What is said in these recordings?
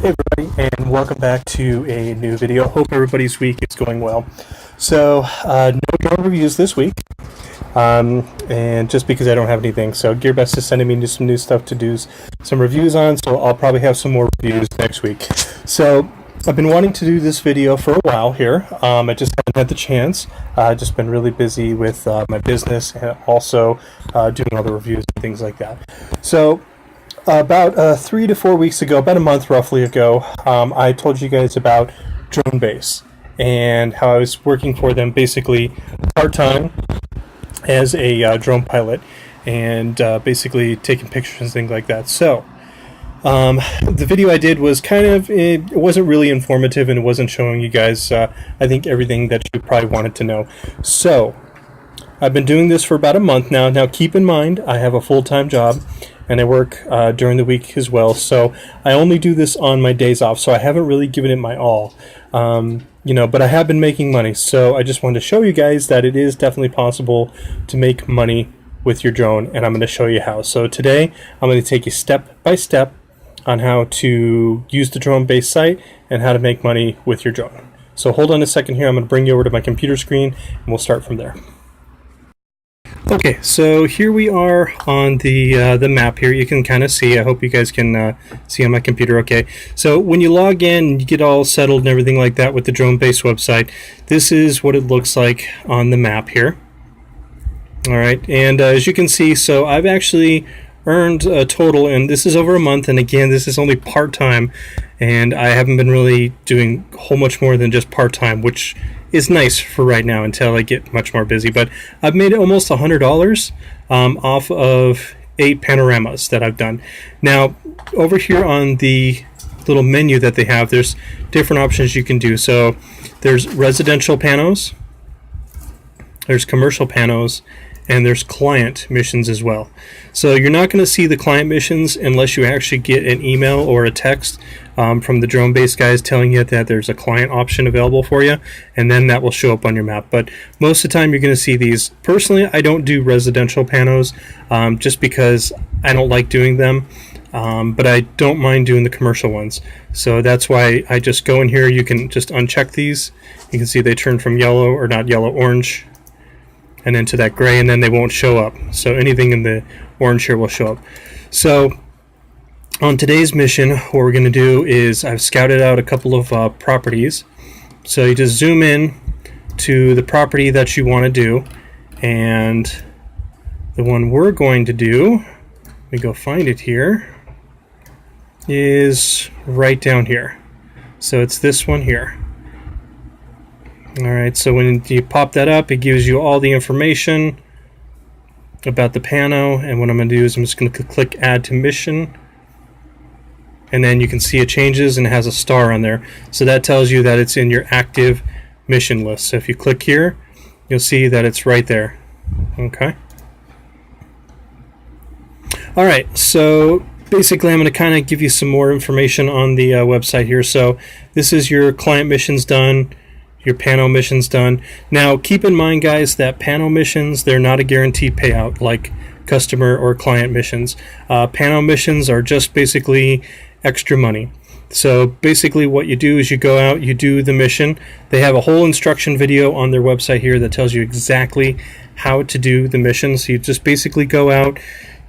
Hey everybody, and welcome back to a new video. Hope everybody's week is going well. So, no drone reviews this week, and just because I don't have anything. So, GearBest is sending me some new stuff to do some reviews on, so I'll probably have some more reviews next week. So, I've been wanting to do this video for a while here. I just haven't had the chance. I've just been really busy with my business and also doing all the reviews and things like that. So, about 3 to 4 weeks ago, about a month roughly ago, I told you guys about DroneBase and how I was working for them basically part-time as a drone pilot and basically taking pictures and things like that. So the video I did was it wasn't really informative and it wasn't showing you guys I think everything that you probably wanted to know. So I've been doing this for about a month now. Now keep in mind I have a full-time job and I work during the week as well, so I only do this on my days off, so I haven't really given it my all. But I have been making money, so I just wanted to show you guys that it is definitely possible to make money with your drone, and I'm going to show you how. So today I'm going to take you step by step on how to use the DroneBase site and how to make money with your drone. So hold on a second here, I'm going to bring you over to my computer screen and we'll start from there. Okay, so here we are on the map here. You can kind of see. I hope you guys can see on my computer. Okay, so when you log in, you get all settled and everything like that with the DroneBase website. This is what it looks like on the map here. All right, and as you can see, so I've actually earned a total, and this is over a month. And again, this is only part-time, and I haven't been really doing a whole much more than just part-time, which is nice for right now until I get much more busy. But I've made almost $100 off of 8 panoramas that I've done. Now over here on the little menu that they have, there's different options you can do. So there's residential panos, there's commercial panos, and there's client missions as well. So you're not going to see the client missions unless you actually get an email or a text from the DroneBase guys telling you that there's a client option available for you, and then that will show up on your map. But most of the time you're going to see these. Personally, I don't do residential panos just because I don't like doing them, but I don't mind doing the commercial ones. So that's why I just go in here. You can just uncheck these. You can see they turn from yellow, or not yellow, orange, and then to that gray, and then they won't show up. So anything in the orange here will show up. So on today's mission, what we're going to do is I've scouted out a couple of properties. So you just zoom in to the property that you want to do, and the one we're going to do, let me go find it here, is right down here. So it's this one here. Alright, so when you pop that up, it gives you all the information about the pano, and what I'm going to do is I'm just going to click add to mission, and then you can see it changes and it has a star on there. So that tells you that it's in your active mission list. So if you click here, you'll see that it's right there. Okay. Alright, so basically I'm going to kind of give you some more information on the website here. So this is your client missions done, your Pano missions done. Now keep in mind, guys, that Pano missions, they're not a guaranteed payout like customer or client missions. Pano missions are just basically extra money. So basically what you do is you go out, you do the mission. They have a whole instruction video on their website here that tells you exactly how to do the mission. So you just basically go out,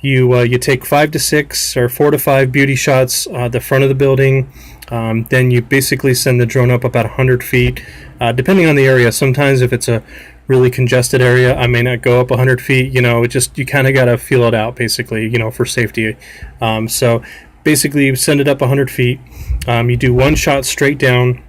you take 5 to 6 or 4 to 5 beauty shots the front of the building. Then you basically send the drone up about 100 feet, depending on the area. Sometimes if it's a really congested area, I may not go up 100 feet. You kind of got to feel it out, basically, for safety. So basically you send it up 100 feet. You do one shot straight down,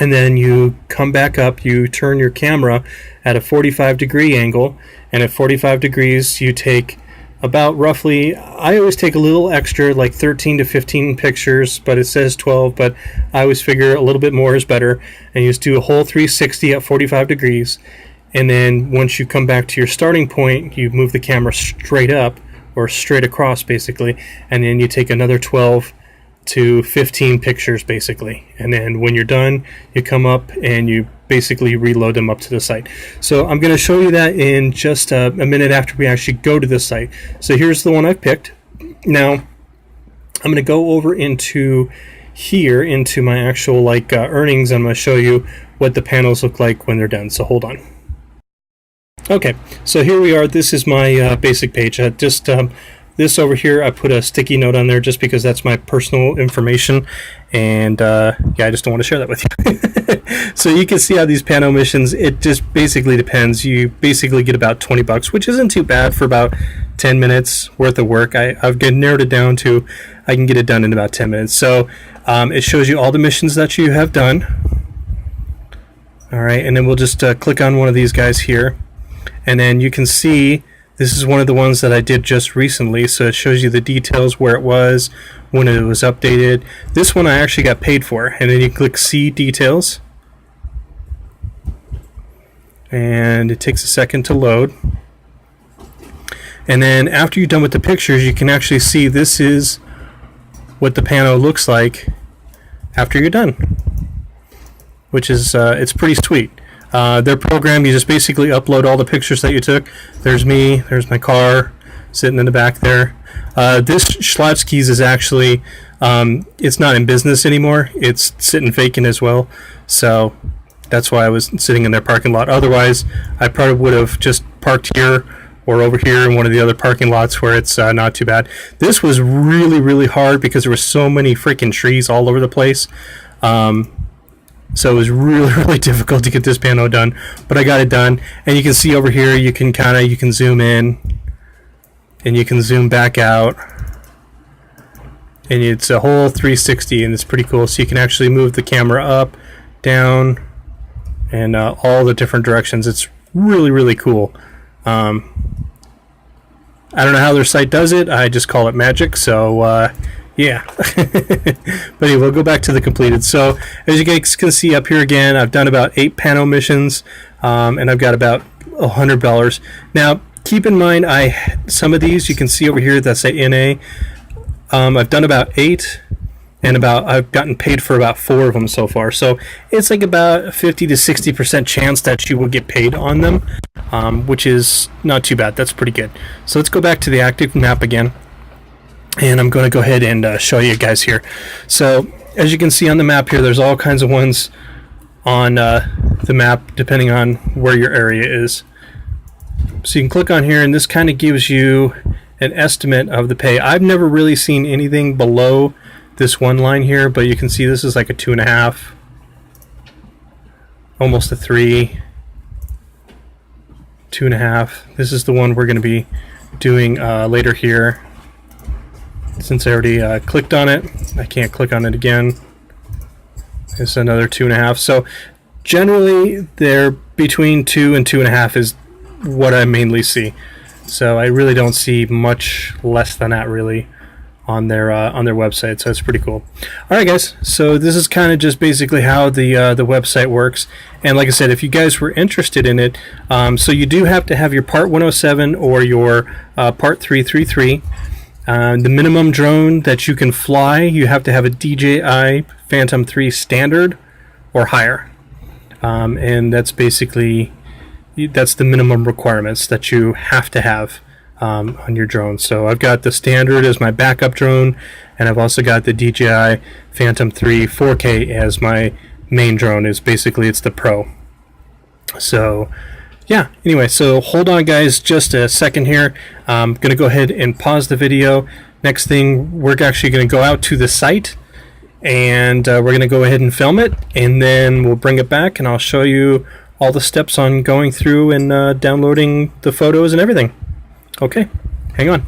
and then you come back up. You turn your camera at a 45-degree angle, and at 45 degrees you take about roughly, I always take a little extra, like 13 to 15 pictures, but it says 12, but I always figure a little bit more is better, and you just do a whole 360 at 45 degrees, and then once you come back to your starting point, you move the camera straight up, or straight across basically, and then you take another 12 to 15 pictures basically, and then when you're done, you come up and you basically reload them up to the site. So I'm going to show you that in just a minute after we actually go to the site. So here's the one I've picked. Now I'm going to go over into here into my actual like earnings. I'm going to show you what the panels look like when they're done. So hold on. Okay, so here we are. This is my basic page. This over here, I put a sticky note on there just because that's my personal information, and yeah, I just don't want to share that with you. So you can see how these Pano missions, it just basically depends. You basically get about $20, which isn't too bad for about 10 minutes worth of work. I've narrowed it down to I can get it done in about 10 minutes. So it shows you all the missions that you have done. All right, and then we'll just click on one of these guys here, and then you can see this is one of the ones that I did just recently, so it shows you the details, where it was, when it was updated. This one I actually got paid for, and then you click See Details, and it takes a second to load. And then after you're done with the pictures, you can actually see this is what the Pano looks like after you're done, which is it's pretty sweet. Their program, you just basically upload all the pictures that you took. There's me, there's my car sitting in the back there. This Schlotzsky's is actually, it's not in business anymore. It's sitting vacant as well. So that's why I was sitting in their parking lot. Otherwise, I probably would have just parked here or over here in one of the other parking lots where it's not too bad. This was really, really hard because there were so many freaking trees all over the place. So it was really, really difficult to get this Pano done, but I got it done. And you can see over here, you can zoom in, and you can zoom back out, and it's a whole 360, and it's pretty cool. So you can actually move the camera up, down, and all the different directions. It's really, really cool. I don't know how their site does it. I just call it magic. So yeah. But anyway, we'll go back to the completed. So as you guys can see up here again, I've done about 8 Pano missions, and I've got about $100. Now keep in mind, some of these you can see over here that say NA. I've done about 8, and I've gotten paid for about 4 of them so far. So it's like about 50 to 60% chance that you will get paid on them, which is not too bad. That's pretty good. So let's go back to the active map again. And I'm going to go ahead and show you guys here. So as you can see on the map here, there's all kinds of ones on the map depending on where your area is. So you can click on here, and this kind of gives you an estimate of the pay. I've never really seen anything below this one line here, but you can see this is like a 2.5, almost a 3, 2.5. This is the one we're going to be doing later here. Since I already clicked on it, I can't click on it again. It's another 2.5. So generally, they're between 2 and 2.5 is what I mainly see. So I really don't see much less than that really on their website. So it's pretty cool. All right, guys. So this is kind of just basically how the website works. And like I said, if you guys were interested in it, so you do have to have your Part 107 or your Part 333. The minimum drone that you can fly, you have to have a DJI Phantom 3 standard or higher. And that's basically, that's the minimum requirements that you have to have on your drone. So I've got the standard as my backup drone, and I've also got the DJI Phantom 3 4K as my main drone. It's the Pro. So yeah, anyway, so hold on guys just a second here. I'm going to go ahead and pause the video. Next thing, we're actually going to go out to the site, and we're going to go ahead and film it, and then we'll bring it back, and I'll show you all the steps on going through and downloading the photos and everything. Okay, hang on.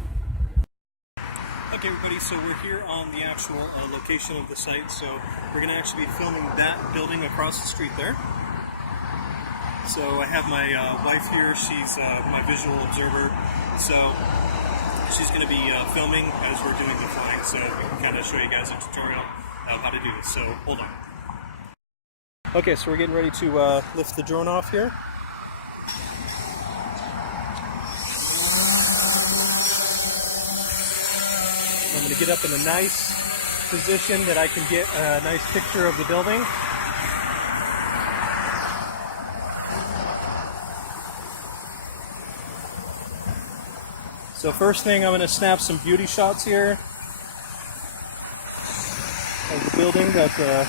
Okay everybody, so we're here on the actual location of the site, so we're going to actually be filming that building across the street there. So I have my wife here. She's my visual observer. So she's going to be filming as we're doing the flying. So we can kind of show you guys a tutorial of how to do this. So hold on. Okay, so we're getting ready to lift the drone off here. I'm going to get up in a nice position that I can get a nice picture of the building. So first thing, I'm going to snap some beauty shots here. of the building that the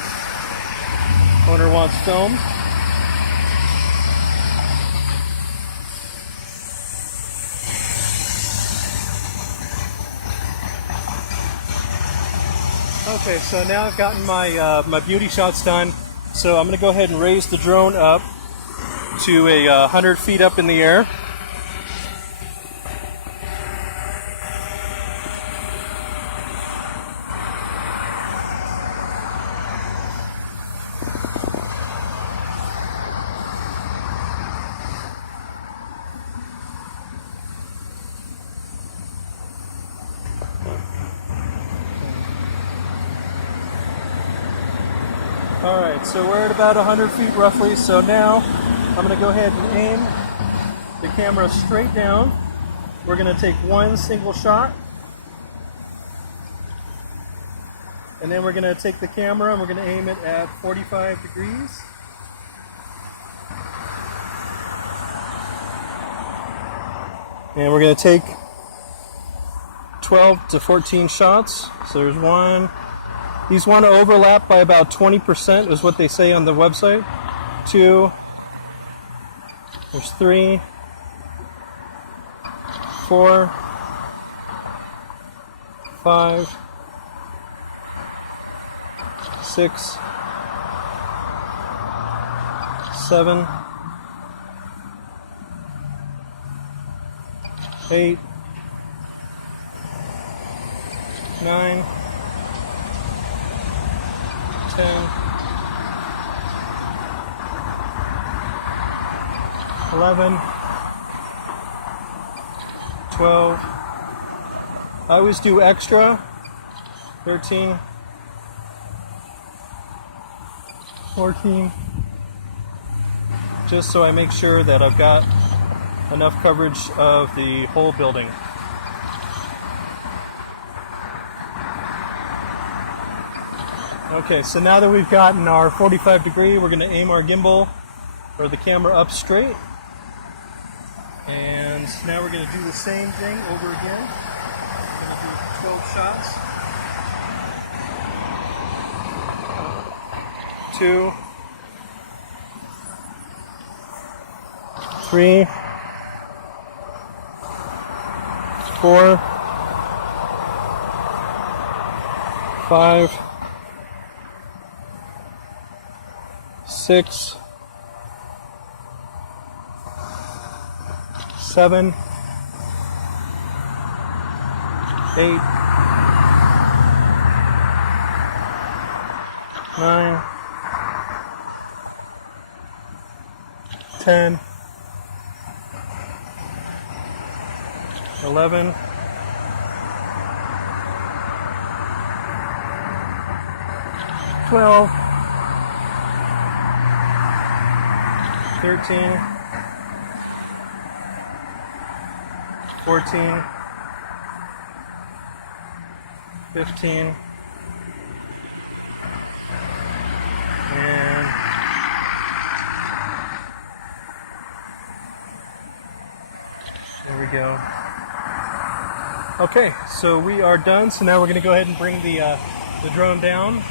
owner wants filmed. Okay, so now I've gotten my my beauty shots done. So I'm going to go ahead and raise the drone up to 100 feet up in the air. Alright, so we're at about 100 feet roughly, so now I'm going to go ahead and aim the camera straight down. We're going to take one single shot, and then we're going to take the camera and we're going to aim it at 45 degrees. And we're going to take 12 to 14 shots. So there's one. These want to overlap by about 20% is what they say on the website. 2. There's 3. 4. 5. 6. 7. 8. 9. 10, 11, 12. I always do extra. 13, 14. Just so I make sure that I've got enough coverage of the whole building. Okay, so now that we've gotten our 45 degree, we're going to aim our gimbal or the camera up straight. And now we're going to do the same thing over again. We're going to do 12 shots. 2, 3, 4, 5, 6, 7, 8, 9, 10, 11, 12, 13, 14, 15, and there we go. Okay, so we are done. So now we're going to go ahead and bring the drone down.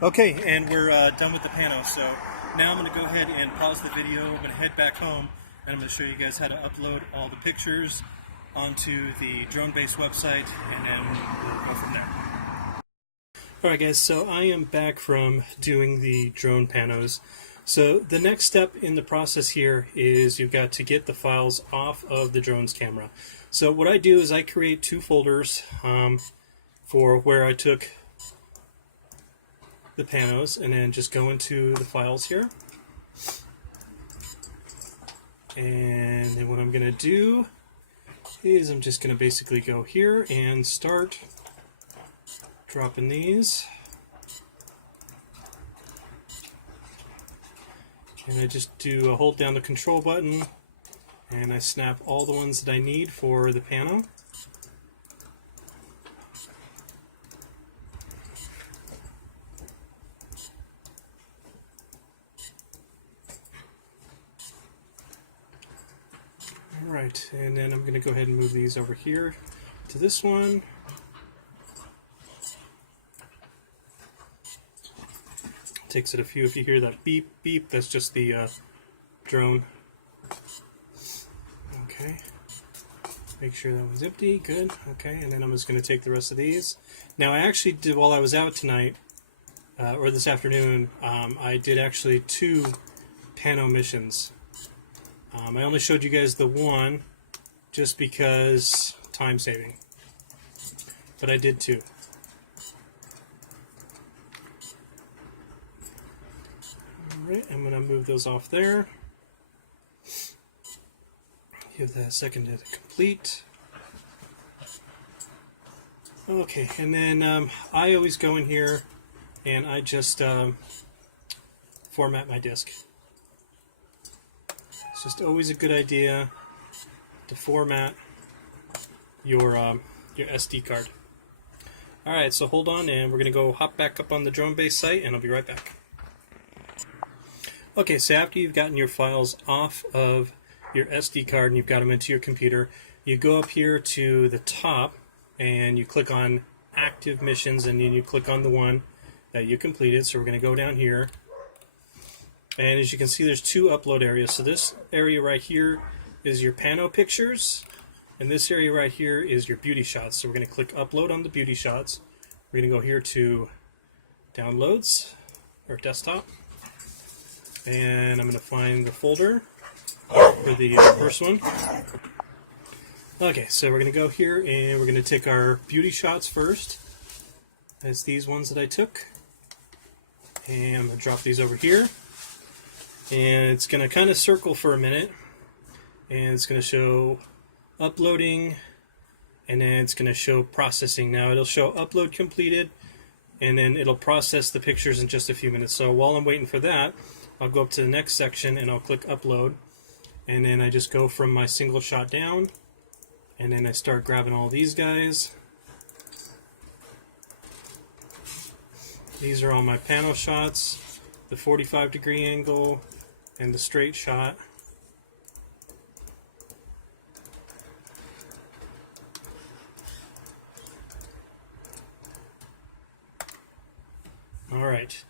Okay, and we're done with the Pano, so now I'm going to go ahead and pause the video. I'm going to head back home, and I'm going to show you guys how to upload all the pictures onto the DroneBase website, and then we'll go from there. Alright guys, so I am back from doing the drone panos. So the next step in the process here is you've got to get the files off of the drone's camera. So what I do is I create two folders for where I took the panos, and then just go into the files here. And then what I'm going to do is I'm just going to basically go here and start dropping these. And I just do hold down the control button and I snap all the ones that I need for the Pano. Alright, and then I'm going to go ahead and move these over here to this one. Takes it a few. If you hear that beep, beep, that's just the drone. Okay. Make sure that one's empty. Good. Okay, and then I'm just going to take the rest of these. Now, I actually did, while I was out tonight, or this afternoon, I did actually 2 Pano missions. I only showed you guys the one just because time saving, but I did 2. Alright, I'm going to move those off there. Give that a second to complete. Okay, and then I always go in here and I just format my disk. It's just always a good idea to format your SD card. Alright, so hold on and we're going to go hop back up on the DroneBase site and I'll be right back. Okay, so after you've gotten your files off of your SD card and you've got them into your computer, you go up here to the top and you click on active missions and then you click on the one that you completed. So we're going to go down here. And as you can see, there's 2 upload areas. So this area right here is your Pano pictures, and this area right here is your beauty shots. So we're going to click upload on the beauty shots. We're going to go here to downloads, or desktop, and I'm going to find the folder for the first one. Okay, so we're going to go here and we're going to take our beauty shots first. That's these ones that I took. And I'm going to drop these over here. And it's going to kind of circle for a minute, and it's going to show uploading, and then it's going to show processing. Now it'll show upload completed, and then it'll process the pictures in just a few minutes. So while I'm waiting for that, I'll go up to the next section and I'll click upload, and then I just go from my single shot down, and then I start grabbing all these guys. These are all my Pano shots, the 45-degree angle, and the straight shot. Alright,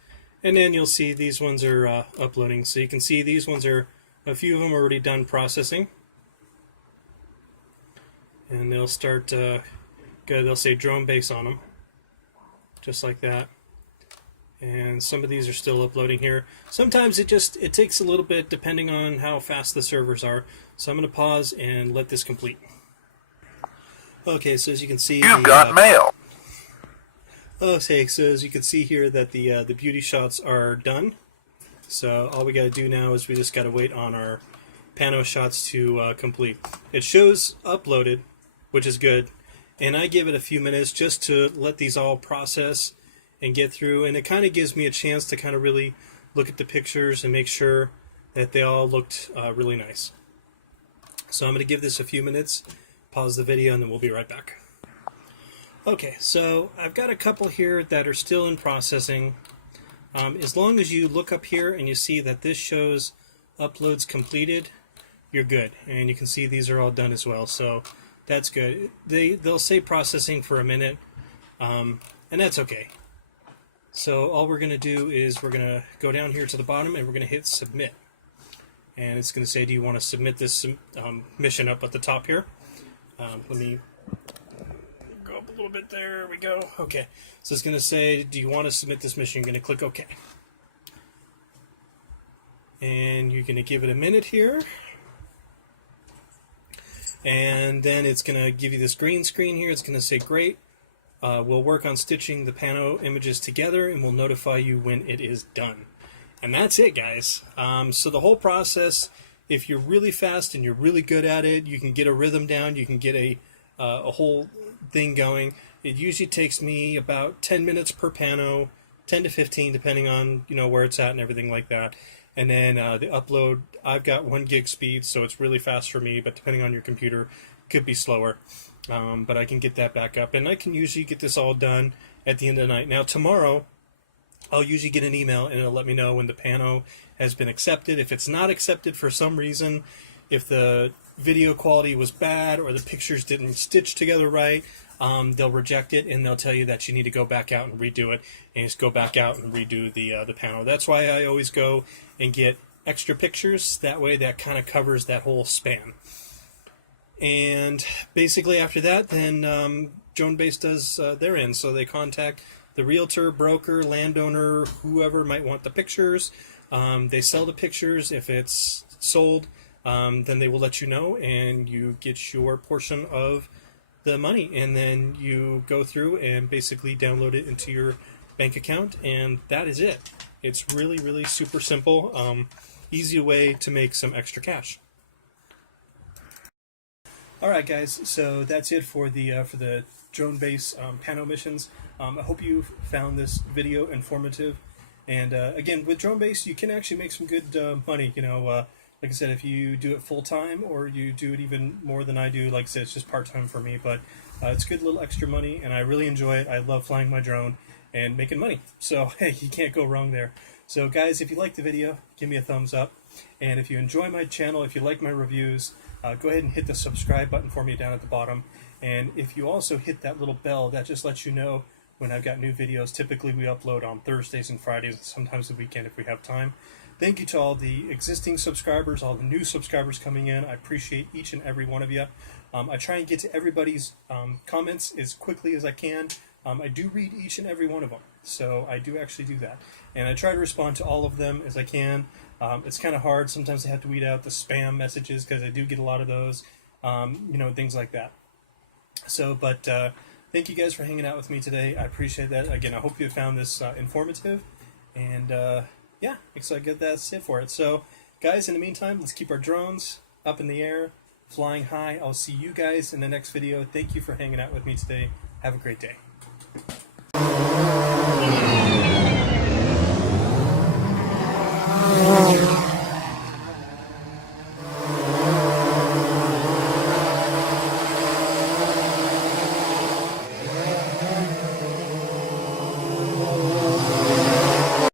and then you'll see these ones are uploading. So you can see these ones are, a few of them are already done processing. And they'll start, they'll say DroneBase on them, just like that. And some of these are still uploading here. Sometimes it takes a little bit depending on how fast the servers are. So I'm going to pause and let this complete. Okay, so as you can see, you've got mail. Okay, so as you can see here that the beauty shots are done. So all we got to do now is we just got to wait on our Pano shots to complete. It shows uploaded, which is good, and I give it a few minutes just to let these all process and get through, and it kind of gives me a chance to kind of really look at the pictures and make sure that they all looked really nice. So I'm going to give this a few minutes, pause the video, and then we'll be right back. Okay, so I've got a couple here that are still in processing. As long as you look up here and you see that this shows uploads completed, you're good, and you can see these are all done as well, so that's good. They'll say processing for a minute, and that's okay. So all we're going to do is we're going to go down here to the bottom and we're going to hit submit. And it's going to say, do you want to submit this mission up at the top here? Let me go up a little bit. There we go. Okay. So it's going to say, do you want to submit this mission? You're going to click OK. And you're going to give it a minute here. And then it's going to give you this green screen here. It's going to say, great. We'll work on stitching the Pano images together and we'll notify you when it is done. And that's it, guys. So the whole process if you're really fast and you're really good at it, you can get a rhythm down, you can get a whole thing going. It usually takes me about 10 minutes per pano, 10 to 15 depending on where it's at and everything like that. And then the upload, I've got 1 gig speed, so it's really fast for me, but depending on your computer, it could be slower. But I can get that back up, and I can usually get this all done at the end of the night. Now tomorrow, I'll usually get an email and it'll let me know when the pano has been accepted. If it's not accepted for some reason, if the video quality was bad or the pictures didn't stitch together right, they'll reject it and they'll tell you that you need to go back out and redo it, and just go back out and redo the pano. That's why I always go and get extra pictures. That way, that kind of covers that whole span. And basically after that, then DroneBase does their end. So they contact the realtor, broker, landowner, whoever might want the pictures. They sell the pictures. If it's sold, then they will let you know, and you get your portion of the money. And then you go through and basically download it into your bank account, and that is it. It's really, really super simple. Easy way to make some extra cash. Alright guys, so that's it for the DroneBase Pano missions. I hope you found this video informative. And again, with DroneBase, you can actually make some good money. Like I said, if you do it full time or you do it even more than I do, like I said, it's just part time for me. But it's good little extra money, and I really enjoy it. I love flying my drone and making money. So hey, you can't go wrong there. So guys, if you like the video, give me a thumbs up. And if you enjoy my channel, if you like my reviews, go ahead and hit the subscribe button for me down at the bottom. And if you also hit that little bell, that just lets you know when I've got new videos. Typically we upload on Thursdays and Fridays, and sometimes the weekend if we have time. Thank you to all the existing subscribers, all the new subscribers coming in. I appreciate each and every one of you. I try and get to everybody's comments as quickly as I can. I do read each and every one of them, so I do actually do that. And I try to respond to all of them as I can. It's kind of hard. Sometimes I have to weed out the spam messages because I do get a lot of those, things like that. So, but thank you guys for hanging out with me today. I appreciate that. Again, I hope you found this informative. And yeah, looks like that's it for it. So, guys, in the meantime, let's keep our drones up in the air, flying high. I'll see you guys in the next video. Thank you for hanging out with me today. Have a great day.